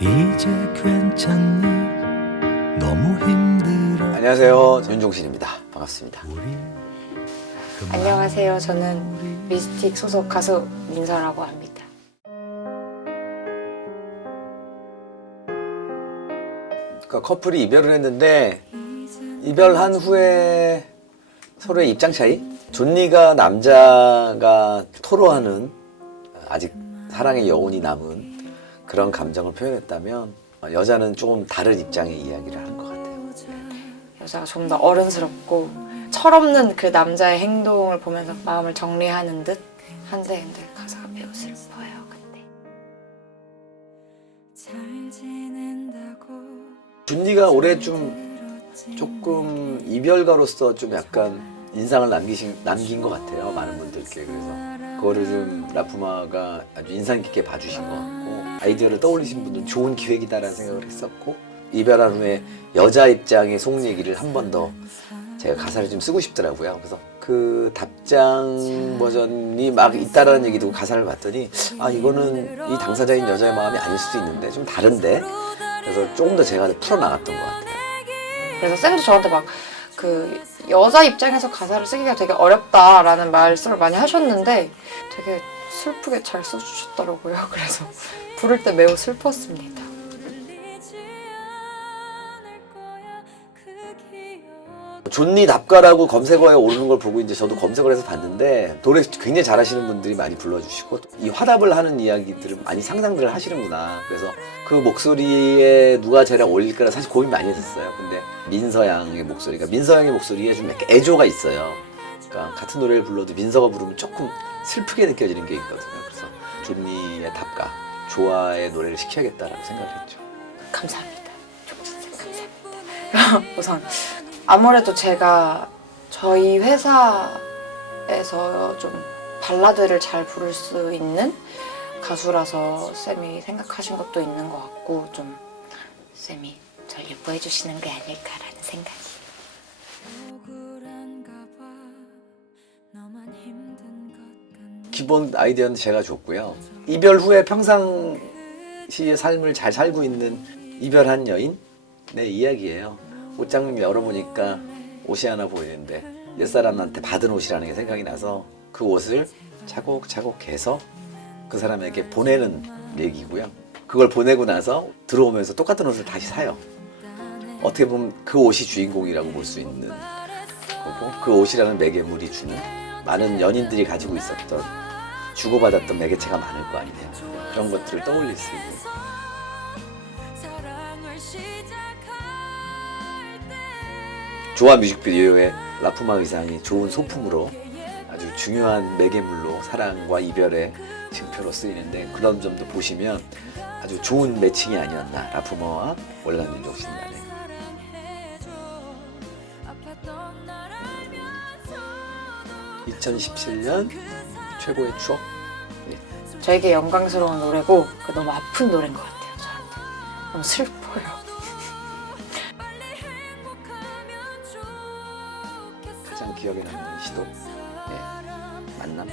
이제 괜찮니 너무 힘들어 안녕하세요. 윤종신입니다. 반갑습니다. 안녕하세요. 저는 미스틱 소속 가수 민서라고 합니다. 그러니까 커플이 이별을 했는데 이별한 후에 서로의 입장 차이? 존니가 남자가 토로하는 아직 사랑의 여운이 남은 그런 감정을 표현했다면 여자는 조금 다른 입장의 이야기를 한 것 같아요. 여자가 좀 더 어른스럽고 철없는 그 남자의 행동을 보면서 마음을 정리하는 듯 한데 근데 가사가 매우 슬퍼요. 근데 존니가 올해 좀 조금 이별가로서 좀 약간 인상을 남기신, 남긴 것 같아요. 많은 분들께. 그래서 그거를 좀 라프마가 아주 인상 깊게 봐주신 것 같고 아이디어를 떠올리신 분들은 좋은 기획이다라는 생각을 했었고 이별한 후에 여자 입장의 속 얘기를 한 번 더 제가 가사를 좀 쓰고 싶더라고요. 그래서 그 답장 버전이 막 있다라는 얘기 듣고 가사를 봤더니 아 이거는 이 당사자인 여자의 마음이 아닐 수도 있는데 좀 다른데 그래서 조금 더 제가 풀어나갔던 것 같아요. 그래서 쌤도 저한테 막 그 여자 입장에서 가사를 쓰기가 되게 어렵다라는 말씀을 많이 하셨는데 되게 슬프게 잘 써주셨더라고요. 그래서 부를 때 매우 슬펐습니다. 존니 답가라고 검색어에 오르는 걸 보고 이제 저도 검색을 해서 봤는데 노래 굉장히 잘하시는 분들이 많이 불러주시고 이 화답을 하는 이야기들을 많이 상상들을 하시는구나. 그래서 그 목소리에 누가 제일 어울릴까를 사실 고민 많이 했었어요. 근데 민서 양의 목소리가 민서 양의 목소리에 좀 약간 애조가 있어요. 그러니까 같은 노래를 불러도 민서가 부르면 조금 슬프게 느껴지는 게 있거든요. 그래서 존니의 답가 조아의 노래를 시켜야겠다라고 생각을 했죠. 감사합니다. 감사합니다. 우선 아무래도 제가 저희 회사에서 좀 발라드를 잘 부를 수 있는 가수라서 쌤이 생각하신 것도 있는 것 같고 좀 쌤이 절 예뻐해 주시는 게 아닐까라는 생각이 기본 아이디어는 제가 줬고요. 이별 후에 평상시의 삶을 잘 살고 있는 이별한 여인의 이야기예요. 옷장 열어보니까 옷이 하나 보이는데 옛사람한테 받은 옷이라는 게 생각이 나서 그 옷을 차곡차곡 해서 그 사람에게 보내는 얘기고요. 그걸 보내고 나서 들어오면서 똑같은 옷을 다시 사요. 어떻게 보면 그 옷이 주인공이라고 볼 수 있는 거고 그 옷이라는 매개물이 주는 많은 연인들이 가지고 있었던 주고받았던 매개체가 많을 거 아니에요. 그런 것들을 떠올릴 수 있는 조아 뮤직비디오의 라프마 의상이 좋은 소품으로 아주 중요한 매개물로 사랑과 이별의 징표로 쓰이는데 그런 점도 보시면 아주 좋은 매칭이 아니었나 라프마와 월간 윤종신 간의 2017년 최고의 추억? 네. 저에게 영광스러운 노래고 그 너무 아픈 노래인 것 같아요 저한테. 너무 슬퍼요 기억에 남는 시도 네. 만남